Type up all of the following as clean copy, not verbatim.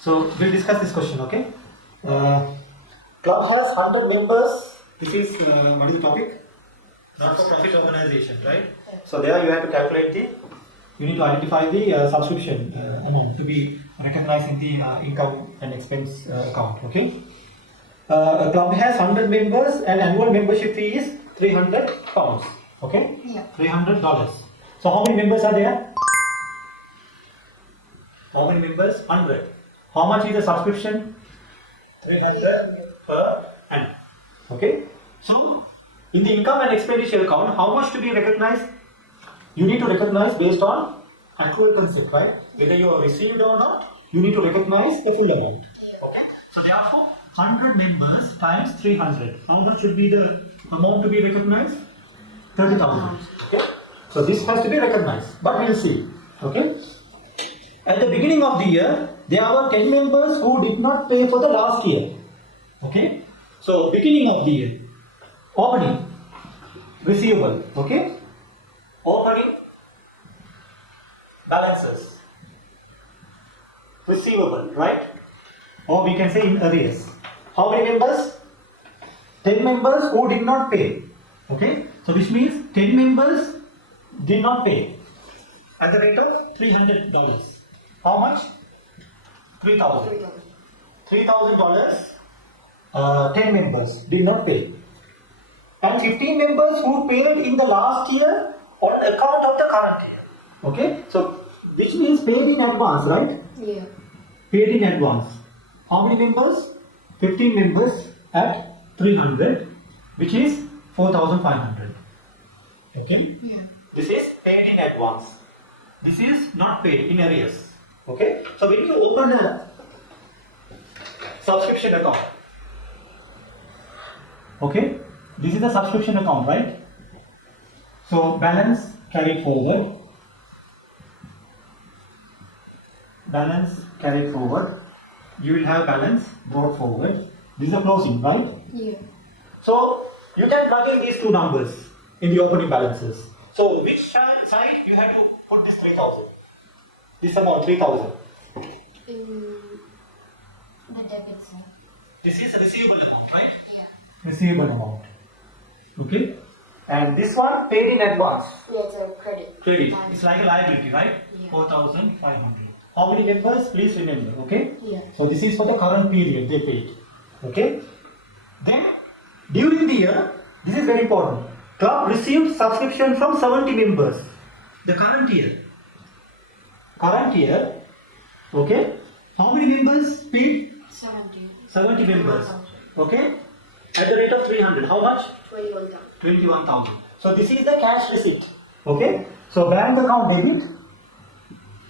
So we'll discuss this question, okay? Club has 100 members. This is what is the topic? Not for profit organization, right? So there you have to calculate you need to identify the subscription amount to be recognized in the income and expense account, okay? A club has 100 members and annual membership fee is £300, okay? Yeah. $300. So how many members are there? How many members? 100. How much is the subscription? 300 per annum. Okay. So in the income and expenditure account, how much to be recognized? You need to recognize based on accrual concept, right? Whether you are received or not, you need to recognize the full amount. Okay. So therefore, 100 members times 300. How much should be the amount to be recognized? 30,000. Okay. So this has to be recognized, but we'll see. Okay. At the beginning of the year, there were 10 members who did not pay for the last year. Okay. So beginning of the year, opening, receivable. Okay. Opening balances, receivable, right? Or we can say in arrears. How many members? 10 members who did not pay. Okay. So which means 10 members did not pay at the rate of $300. How much? $3,000. $3,000. 10 members did not pay. And 15 members who paid in the last year on account of the current year. Okay? So, which means paid in advance, right? Yeah. Paid in advance. How many members? 15 members at 300, which is 4,500. Okay? Yeah. This is paid in advance. This is not paid in arrears. Okay? So when you open a subscription account, okay? This is the subscription account, right? So balance carried forward. Balance carried forward. You will have balance brought forward. This is the closing, right? Yeah. So you can plug in these two numbers in the opening balances. So which side you have to put this 3,000? This amount 3,000. In the debit side. This is a receivable amount, right? Yeah. Receivable amount. Okay. And this one paid in advance. Yeah, it's a credit. Credit. It's like a liability, right? Yeah. 4,500. How many members? Please remember. Okay. Yeah. So this is for the current period they paid. Okay. Then during the year, this is very important. Club received subscription from 70 members. The current year. Current year. Okay. How many members paid? 70. 70 members. Okay. At the rate of 300. How much? 21,000. 21,000. So this is the cash receipt. Okay. So bank account debit.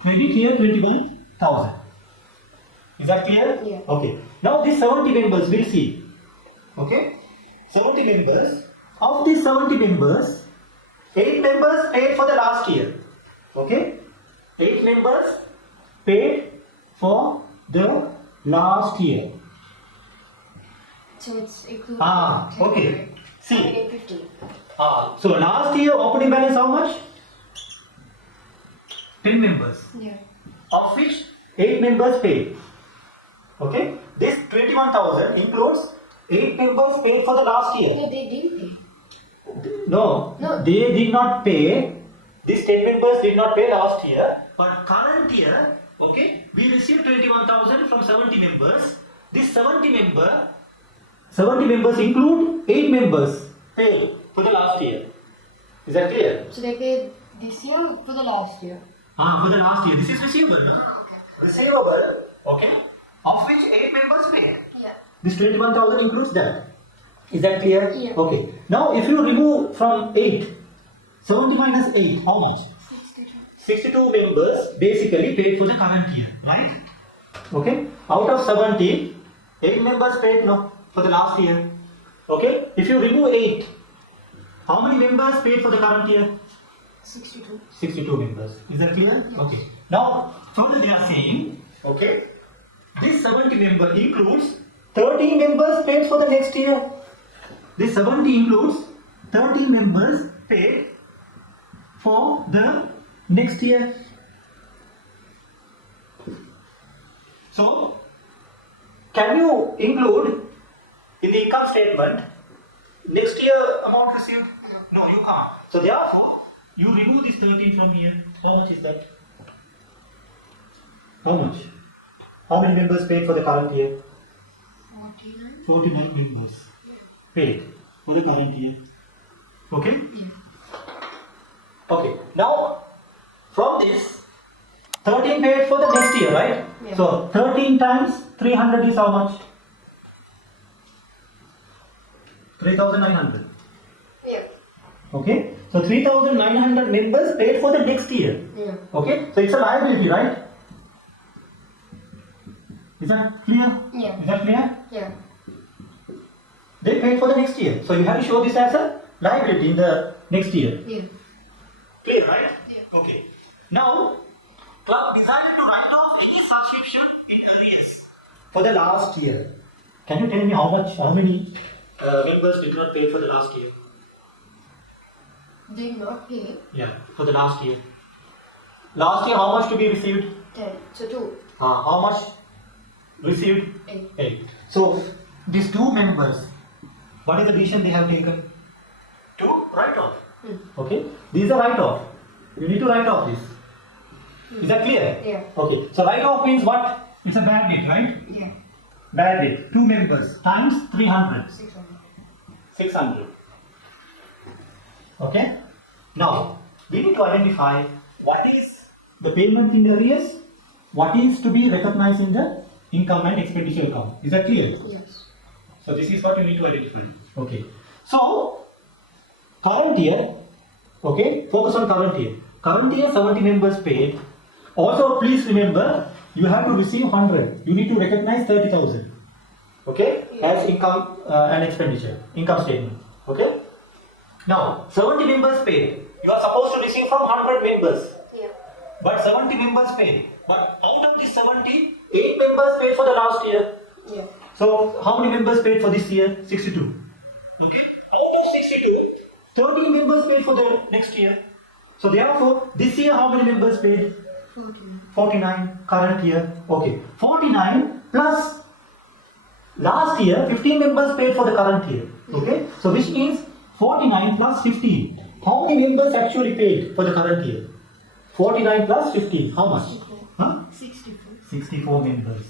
Credit here 21,000. Is that clear? Yeah. Okay. Now these 70 members we'll see. Okay. 70 members. Of these 70 members, 8 members paid for the last year. Okay. 8 members paid for the last year. So it's included. Okay. See. 150. So last year opening balance how much? 10 members. Yeah. Of which 8 members paid. Okay. This 21,000 includes 8 members paid for the last year. Yeah, they didn't pay. No, No. they did not pay. These 10 members did not pay last year. But current year, okay, we received 21,000 from 70 members. This 70 members include 8 members paid for the last year. Is that clear? So they paid this year for the last year. For the last year. This is receivable, no? Okay. Receivable, okay, of which 8 members paid. Yeah. This 21,000 includes that. Is that clear? Yeah. Okay. Now if you remove from 8, 70 minus 8, how much? 62. 62 members basically paid for the current year, right? Okay. Out of 70, 8 members paid now for the last year. Okay. If you remove 8, how many members paid for the current year? 62. 62 members. Is that clear? Yes. Okay. Now, further they are saying, okay, this 70 member includes 13 members paid for the next year. This 70 includes 13 members paid for the next year. So, can you include in the income statement next year amount received? No, you can't. So therefore, you remove this 13 from here. How much is that? How much? How many members paid for the current year? 49. 49 members paid for the current year. Okay? Yeah. Okay. Now, from this, 13 paid for the next year, right? Yeah. So 13 times 300 is how much? 3,900. Yeah. Okay? So 3,900 members paid for the next year. Yeah. Okay? So it's a liability, right? Is that clear? Yeah. Is that clear? Yeah. They paid for the next year. So you have to show this as a liability in the next year. Yeah. Clear, right? Yeah. Okay. Now, club decided to write off any subscription in arrears for the last year. Can you tell me how many members did not pay for the last year? Did not pay. Yeah, for the last year. Last year, how much to be received? 10. So 2. How much received? 8. 8. So, these two members, what is the decision they have taken? To write off. Okay, these are write off. You need to write off this. Is that clear? Yeah. Okay, so write off means what? It's a bad debt, right? Yeah. Bad debt. 2 members times 300. 600. 600. Okay? Now, we need to identify what is the payment in the arrears, what is to be recognized in the income and expenditure account. Is that clear? Yes. So this is what you need to identify. Okay. So, current year, okay, focus on current year. Current year 70 members paid. Also, please remember, you have to receive 100. You need to recognize 30,000. Okay, as income and expenditure, income statement. Okay. Now, 70 members paid. You are supposed to receive from 100 members. Yeah. But 70 members paid. But out of these 70, 8 members paid for the last year. Yeah. So, how many members paid for this year? 62. Okay. Out of 62, 13 members paid for the next year. So, therefore, this year how many members paid? 49. 49. Current year. Okay. 49 plus last year, 15 members paid for the current year. Okay. So, which means 49 plus 15. How many members actually paid for the current year? 49 plus 15. How much? 64. Huh? 64. 64 members.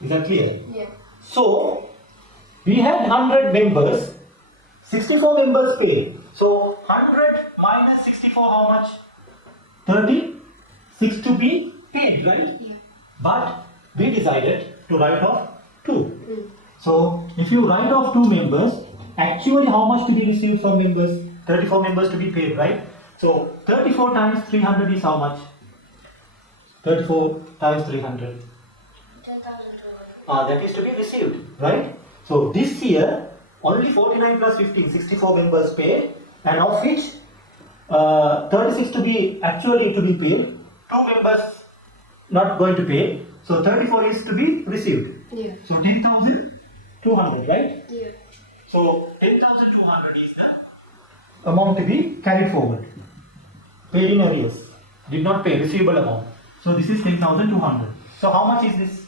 Is that clear? Yeah. So, we had 100 members, 64 members paid. So, 100 minus 64 how much? 36 to be paid, right? Yeah. But we decided to write off 2. So, if you write off 2 members, actually how much to be received from members? 34 members to be paid, right? So, 34 times 300 is how much? 34 times 300. 10,200. That is to be received, right? So this year, only 49 plus 15, 64 members paid, and of which 36 to be actually to be paid, 2 members not going to pay, so 34 is to be received. Yeah. So 10,200, right? Yeah. So 10,200 is the amount to be carried forward. Paid in arrears, did not pay, receivable amount. So this is 10,200. So how much is this?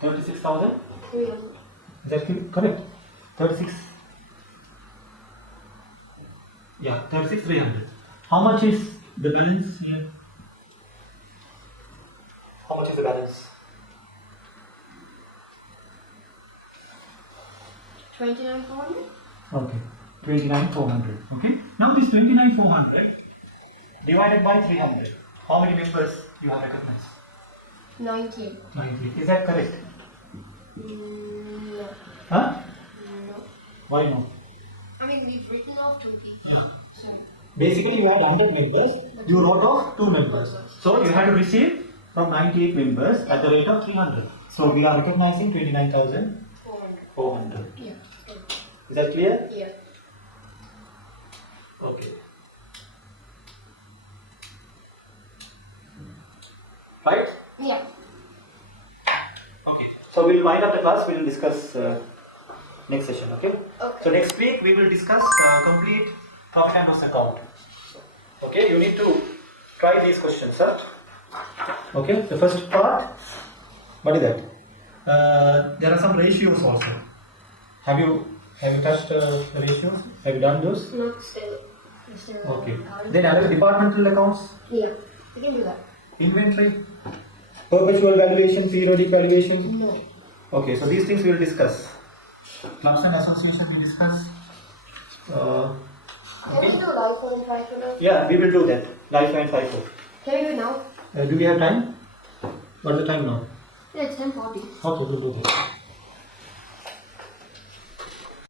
36,000? 300. Is that correct? 36. Yeah, 36,300. How much is the balance here? How much is the balance? 29,400. Okay, 29,400. Okay. Now this 29,400 divided by 300. How many members you have recognized? 90. 90. Is that correct? No. Huh? No. Why not? I mean, we've written off 20. Yeah. So, Basically, you had 100 members, you wrote off 2 members. So, you had to receive from 98 members at the rate of 300. So, we are recognizing 29,400. yeah. Is that clear? Yeah. Okay. Right? Yeah. Okay. So, we'll wind up the class, we'll discuss next session. Okay. Okay. So next week we will discuss complete profit and loss account. Okay. You need to try these questions, sir. Okay. The first part. What is that? There are some ratios also. Have you touched the ratios? Have you done those? Not still. Mr. Okay. Howard. Then other departmental accounts. Yeah, we can do that. Inventory, perpetual valuation, periodic valuation. No. Okay, so these things we will discuss. Clubs and association we discuss. Can we do LIFO and FIFO now? Yeah, we will do that. Life and FIFO. Can we do it now? Do we have time? What is the time now? Yeah, it's 10:40. Okay, we'll do that.